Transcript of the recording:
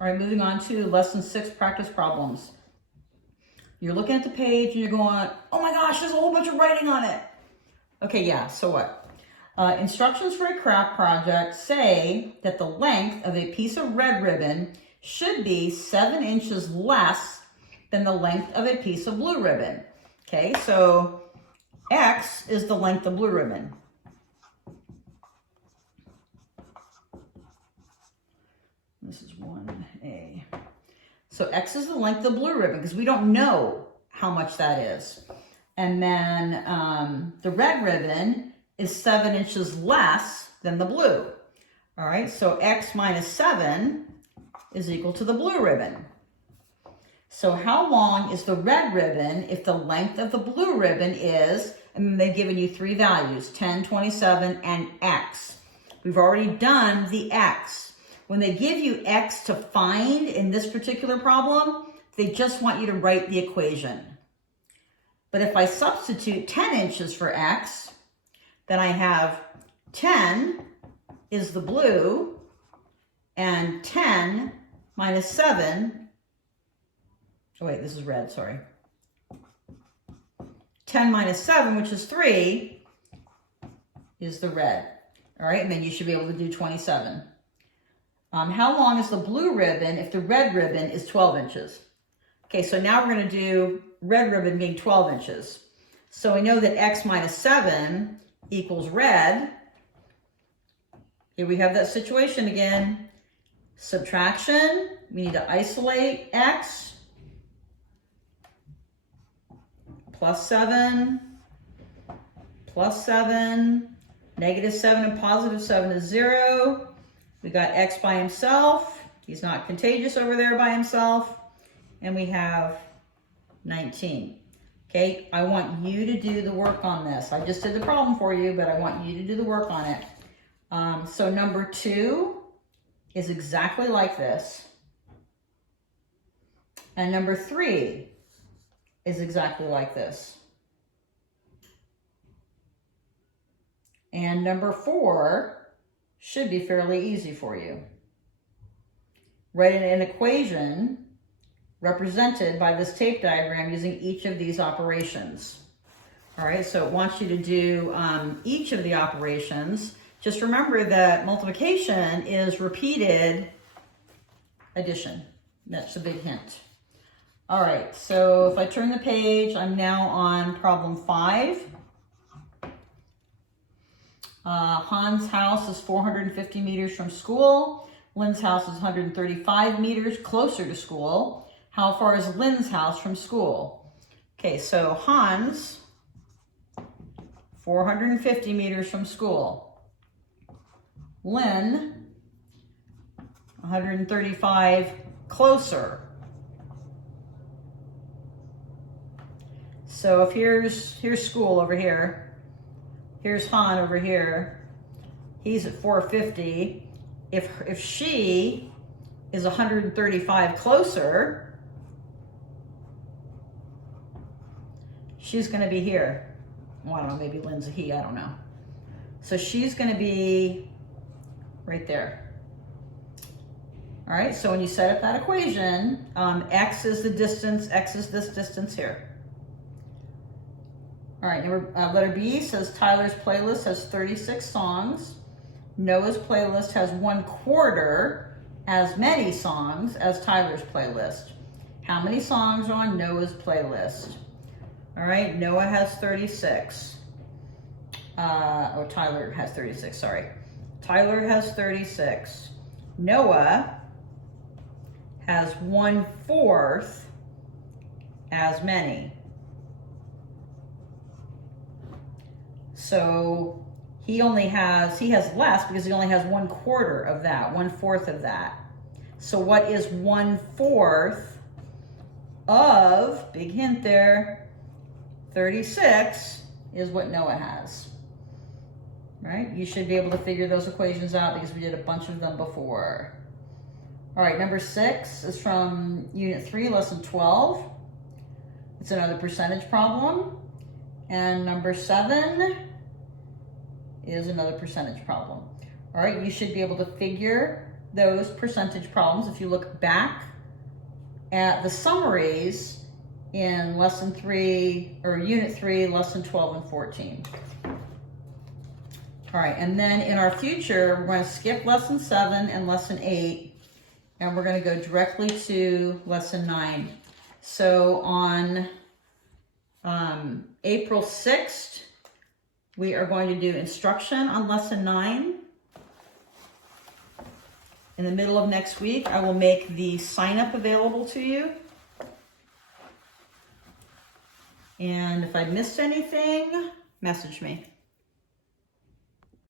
All right, moving on to lesson 6, practice problems. You're looking at the page and you're going, oh my gosh, there's a whole bunch of writing on it. Okay, yeah, so what? Instructions for a craft project say that the length of a piece of red ribbon should be 7 inches less than the length of a piece of blue ribbon. Okay, so X is the length of blue ribbon. This is 1A. So X is the length of the blue ribbon because we don't know how much that is. And then the red ribbon is 7 inches less than the blue. All right, so X minus 7 is equal to the blue ribbon. So how long is the red ribbon if the length of the blue ribbon is, and they've given you 3 values, 10, 27, and X. We've already done the X. When they give you X to find in this particular problem, they just want you to write the equation. But if I substitute 10 inches for X, then I have 10 is the blue, and 10 minus 7, oh wait, this is red, sorry. 10 minus 7, which is 3, is the red. All right, and then you should be able to do 27. How long is the blue ribbon if the red ribbon is 12 inches? Okay, so now we're going to do red ribbon being 12 inches. So we know that X minus 7 equals red. Here we have that situation again. Subtraction, we need to isolate X. Plus 7, plus 7, negative 7 and positive 7 is 0. We got X by himself. He's not contagious over there by himself. And we have 19. Okay, I want you to do the work on this. I just did the problem for you, but I want you to do the work on it. So number 2 is exactly like this. And number 3 is exactly like this. And number 4 should be fairly easy for you. Write an equation represented by this tape diagram using each of these operations. All right, so it wants you to do each of the operations. Just remember that multiplication is repeated addition. That's a big hint. All right, so if I turn the page, I'm now on problem 5. Han's house is 450 meters from school. Lynn's house is 135 meters closer to school. How far is Lynn's house from school? Okay, so Hans, 450 meters from school. Lynn, 135 closer. So if here's school over here. Here's Han over here. He's at 450. If she is 135 closer, she's going to be here. Well, I don't know, maybe Lynn's a he, I don't know. So she's going to be right there. All right, so when you set up that equation, X is the distance, X is this distance here. All right, letter B says Tyler's playlist has 36 songs. Noah's playlist has 1/4 as many songs as Tyler's playlist. How many songs are on Noah's playlist? All right, Noah has 36. Tyler has 36, sorry. Tyler has 36. Noah has 1/4 as many. So he has less because he only has 1/4 of that, 1/4 of that. So what is 1/4 of, big hint there, 36 is what Noah has, right? You should be able to figure those equations out because we did a bunch of them before. All right, number 6 is from Unit 3, Lesson 12. It's another percentage problem. And number 7 is another percentage problem. All right, you should be able to figure those percentage problems if you look back at the summaries in lesson 3 or unit 3, lesson 12 and 14. All right, and then in our future, we're going to skip lesson 7 and lesson 8, and we're going to go directly to lesson 9. So on April 6th, we are going to do instruction on lesson 9. In the middle of next week, I will make the sign up available to you. And if I missed anything, message me.